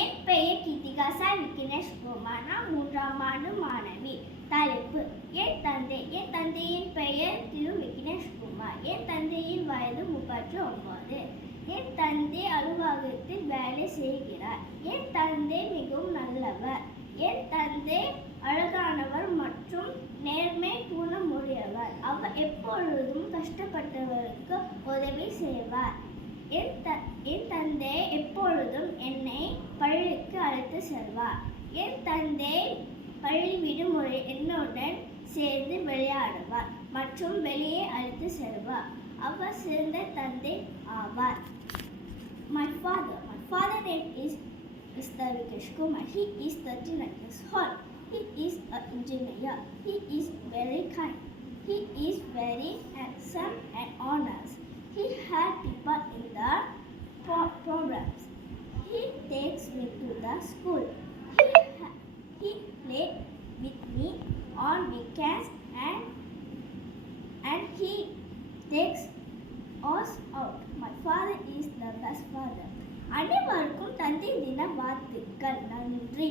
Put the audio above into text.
என் பெயர் கீர்த்திகாசா விக்னேஷ் குமார். நான் 3ஆம் ஆண்டு மாணவி. தலைப்பு: என் தந்தையின் பெயர் திரு விக்னேஷ் குமார். என் தந்தையின் வயது 39. என் தந்தை அலுவலகத்தில் வேலை செய்கிறார். என் தந்தை மிகவும் நல்லவர். என் தந்தை அழகானவர் மற்றும் நேர்மை குணமுடையவர். அவர் எப்பொழுதும் கஷ்டப்பட்டவருக்கு உதவி செய்வார். என் தந்தை எப்பொழுதும் என்னை பள்ளிக்கு அழைத்து செல்வார். என் தந்தை பள்ளி விடுமுறை என்னுடன் சேர்ந்து விளையாடுவார் மற்றும் வெளியே அழைத்து செல்வார். அவர் சிறந்த தந்தை ஆவார். My father name is Mr. Vikesh Kumar. He is 39 years old. He is an engineer. He is very kind. He is very handsome and honest. He helps people in the programs. He takes me to the school. He plays with me on weekends and he takes us out. My father is the best father. அனைவருக்கும் தந்தை தின வாழ்த்துக்கள். நன்றி.